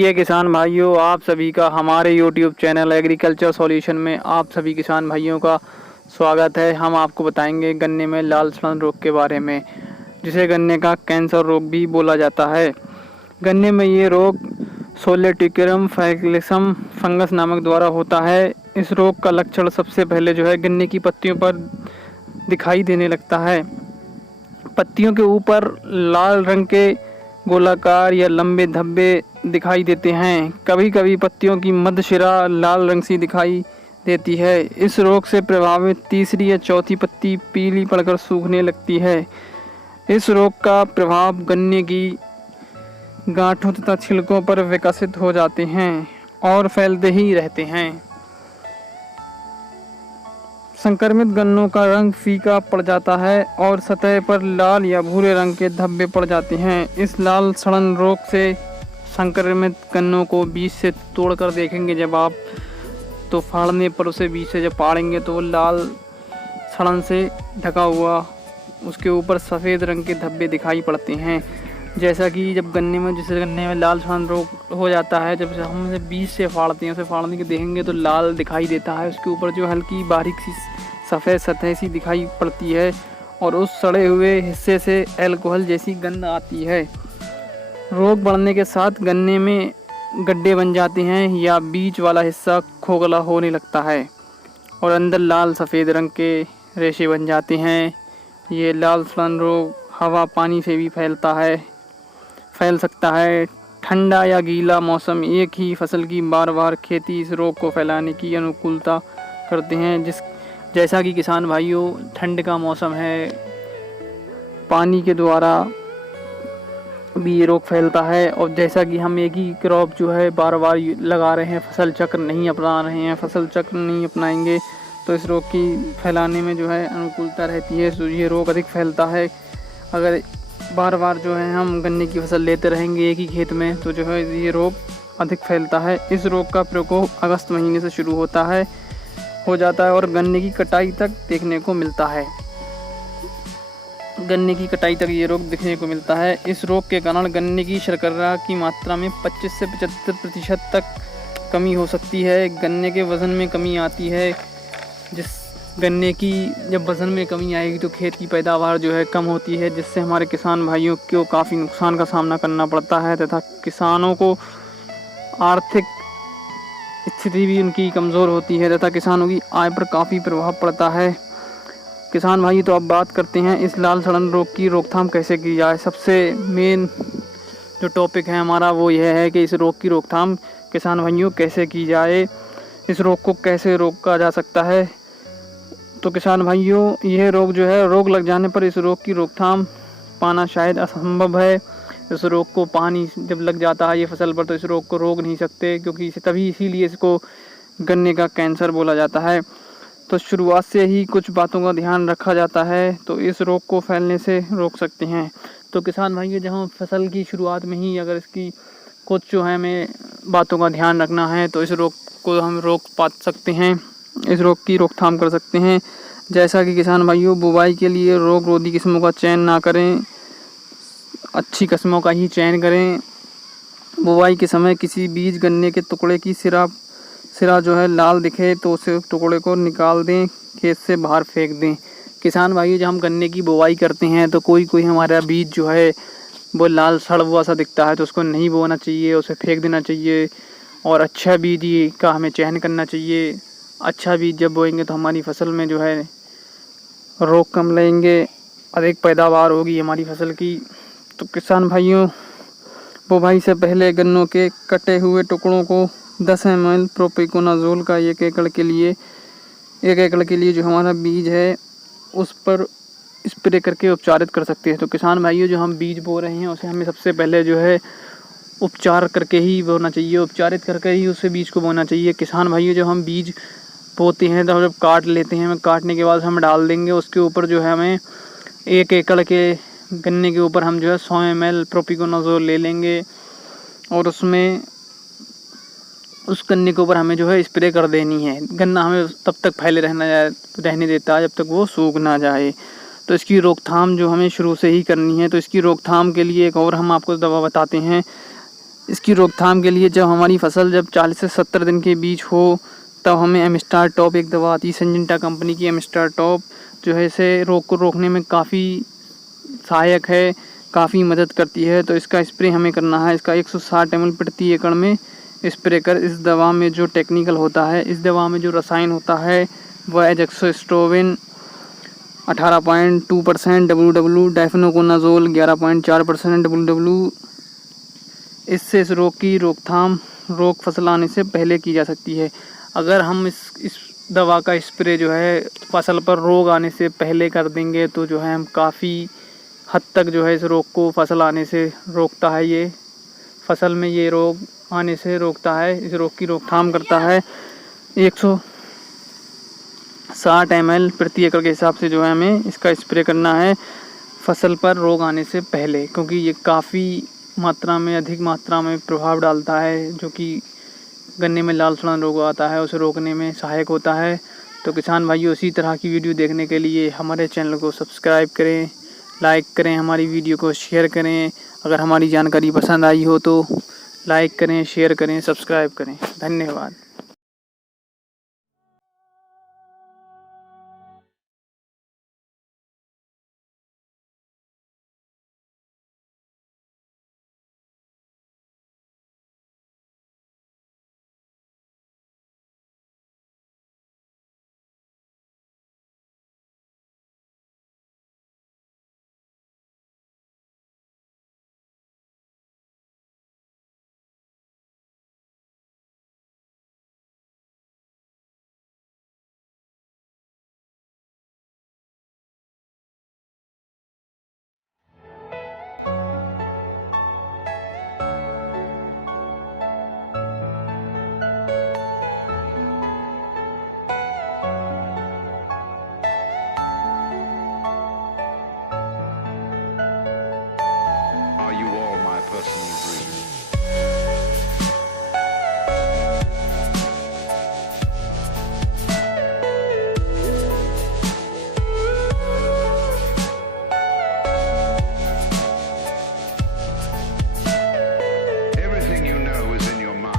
प्रिय किसान भाइयों, आप सभी का हमारे YouTube चैनल एग्रीकल्चर सॉल्यूशन में आप सभी किसान भाइयों का स्वागत है। हम आपको बताएंगे गन्ने में लाल सड़न रोग के बारे में, जिसे गन्ने का कैंसर रोग भी बोला जाता है। गन्ने में ये रोग सोलेटिकरम फैगेलम फंगस नामक द्वारा होता है। इस रोग का लक्षण सबसे पहले गन्ने की पत्तियों पर दिखाई देने लगता है। पत्तियों के ऊपर लाल रंग के गोलाकार या लंबे धब्बे दिखाई देते हैं। कभी कभी पत्तियों की मध्य शिरा लाल रंग सी दिखाई देती है। इस रोग से प्रभावित तीसरी या चौथी पत्ती पीली पड़कर सूखने लगती है। इस रोग का प्रभाव गन्ने की गांठों तथा छिलकों पर विकसित हो जाते हैं और फैलते ही रहते हैं। संक्रमित गन्नों का रंग फीका पड़ जाता है और सतह पर लाल या भूरे रंग के धब्बे पड़ जाते हैं। इस लाल सड़न रोग से संक्रमित गन्नों को बीज से तोड़कर देखेंगे जब आप, तो फाड़ने पर उसे बीज से जब फाड़ेंगे तो वो लाल सड़न से ढका हुआ उसके ऊपर सफ़ेद रंग के धब्बे दिखाई पड़ते हैं। जैसा कि जब गन्ने में लाल सड़न रोग हो जाता है, जब हम उसे बीज से फाड़ते हैं, उसे फाड़ने के देखेंगे तो लाल दिखाई देता है। उसके ऊपर हल्की बारीक सी सफ़ेद सतह सी दिखाई पड़ती है और उस सड़े हुए हिस्से से अल्कोहल जैसी गंध आती है। रोग बढ़ने के साथ गन्ने में गड्ढे बन जाते हैं या बीज वाला हिस्सा खोखला होने लगता है और अंदर लाल सफ़ेद रंग के रेशे बन जाते हैं। ये लाल सड़न रोग हवा पानी से भी फैल सकता है। ठंडा या गीला मौसम एक ही फसल की बार बार खेती इस रोग को फैलाने की अनुकूलता करते हैं। जैसा कि किसान भाइयों, ठंड का मौसम है, पानी के द्वारा भी ये रोग फैलता है। और जैसा कि हम एक ही क्रॉप बार बार लगा रहे हैं, फसल चक्र नहीं अपनाएंगे तो इस रोग की फैलाने में अनुकूलता रहती है, तो ये रोग अधिक फैलता है। अगर बार बार हम गन्ने की फसल लेते रहेंगे एक ही खेत में तो ये रोग अधिक फैलता है। इस रोग का प्रकोप अगस्त महीने से शुरू हो जाता है और गन्ने की कटाई तक देखने को मिलता है। गन्ने की कटाई तक ये रोग देखने को मिलता है। इस रोग के कारण गन्ने की शर्करा की मात्रा में 25 से 75% तक कमी हो सकती है। गन्ने के वज़न में कमी आती है। गन्ने की जब वज़न में कमी आएगी तो खेत की पैदावार कम होती है, जिससे हमारे किसान भाइयों को काफ़ी नुकसान का सामना करना पड़ता है तथा किसानों को आर्थिक स्थिति भी उनकी कमज़ोर होती है तथा किसानों की आय पर काफ़ी प्रभाव पड़ता है। किसान भाई, तो अब बात करते हैं इस लाल सड़न रोग की रोकथाम कैसे की जाए। सबसे मेन जो टॉपिक है हमारा वो यह है कि इस रोग की रोकथाम किसान भाइयों कैसे की जाए, इस रोग को कैसे रोका जा सकता है। तो किसान भाइयों, यह रोग रोग लग जाने पर इस रोग की रोकथाम पाना शायद असंभव है। इस रोग को पानी जब लग जाता है ये फसल पर तो इस रोग को रोक नहीं सकते, क्योंकि इसीलिए इसको गन्ने का कैंसर बोला जाता है। तो शुरुआत से ही कुछ बातों का ध्यान रखा जाता है तो इस रोग को फैलने से रोक सकते हैं। तो किसान भाइयों, जब हम फसल की शुरुआत में ही अगर इसकी कुछ हमें बातों का ध्यान रखना है तो इस रोग को हम रोक पा सकते हैं, इस रोग की रोकथाम कर सकते हैं। जैसा कि किसान भाइयों, बुवाई के लिए रोग रोधी किस्मों का चयन ना करें, अच्छी किस्मों का ही चयन करें। बुवाई के समय किसी बीज गन्ने के टुकड़े की सिरा लाल दिखे तो उसे टुकड़े को निकाल दें, खेत से बाहर फेंक दें। किसान भाइयों, जब हम गन्ने की बुवाई करते हैं तो कोई हमारा बीज वो लाल सड़ हुआ सा दिखता है तो उसको नहीं बोना चाहिए, उसे फेंक देना चाहिए और अच्छा बीज का हमें चयन करना चाहिए। अच्छा बीज जब बोएंगे तो हमारी फसल में रोग कम लगेंगे, अधिक पैदावार होगी हमारी फसल की। तो किसान भाइयों, बुवाई से पहले गन्नों के कटे हुए टुकड़ों को 10 ml प्रोपिकोनाजोल का एक एकड़ के लिए जो हमारा बीज है उस पर स्प्रे करके उपचारित कर सकते हैं। तो किसान भाइयों, जो हम बीज बो रहे हैं उसे हमें सबसे पहले उपचार करके ही बोना चाहिए, उपचारित करके ही उसे बीज को बोना चाहिए। किसान भाइयों, जब हम बीज बोते हैं तो जब काट लेते हैं, काटने के बाद हम डाल देंगे उसके ऊपर हमें 1 एकड़ के गन्ने के ऊपर हम 100 ml प्रोपिकोनाजोल ले लेंगे और उसमें उस गन्ने के ऊपर हमें स्प्रे कर देनी है। गन्ना हमें तब तक फैले रहने देता है जब तक वो सूख ना जाए। तो इसकी रोकथाम हमें शुरू से ही करनी है। तो इसकी रोकथाम के लिए एक और हम आपको दवा बताते हैं। इसकी रोकथाम के लिए जब हमारी फसल जब 40 से 70 दिन के बीच हो तब हमें एमिस्टार टॉप एक दवा आती है सिंजेंटा कंपनी की। एमिस्टार टॉप जो है इसे रोग को रोकने में काफ़ी सहायक है, काफ़ी मदद करती है। तो इसका स्प्रे हमें करना है। इसका 160 ml प्रति एकड़ में स्प्रे कर। इस दवा में जो टेक्निकल होता है, इस दवा में जो रसायन होता है वह एजोक्सिस्ट्रोबिन 18.2% WW, डाइफेनोकोनाजोल 11.4% WW। इससे इस रोग की रोकथाम रोग फसल आने से पहले की जा सकती है। अगर हम इस दवा का स्प्रे जो है फसल पर रोग आने से पहले कर देंगे तो जो है हम काफ़ी हद तक जो है इस रोग को फसल आने से रोकता है। ये फसल में ये रोग आने से रोकता है, इस रोग की रोकथाम करता है। 160 ml प्रति एकड़ के हिसाब से जो है हमें इसका स्प्रे करना है फसल पर रोग आने से पहले, क्योंकि ये काफ़ी मात्रा में अधिक मात्रा में प्रभाव डालता है, जो कि गन्ने में लाल सड़न रोग आता है उसे रोकने में सहायक होता है। तो किसान भाइयों, इसी तरह की वीडियो देखने के लिए हमारे चैनल को सब्सक्राइब करें, लाइक करें, हमारी वीडियो को शेयर करें। अगर हमारी जानकारी पसंद आई हो तो लाइक करें, शेयर करें, सब्सक्राइब करें। धन्यवाद। Are you all my personal dreams? Everything you know is in your mind.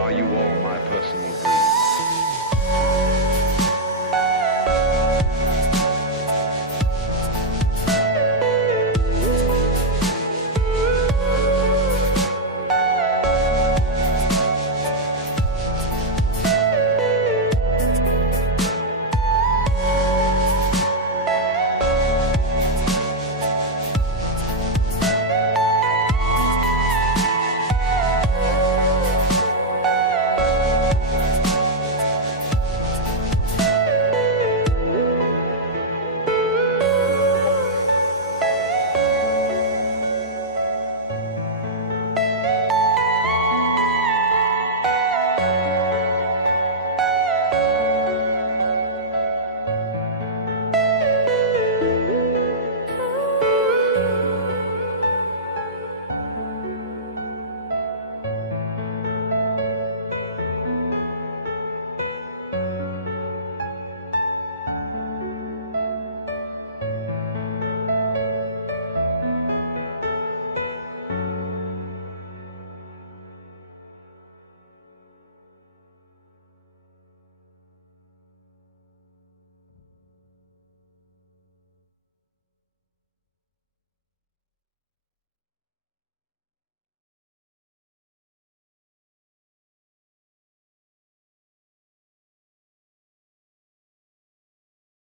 Are you all my personal dreams?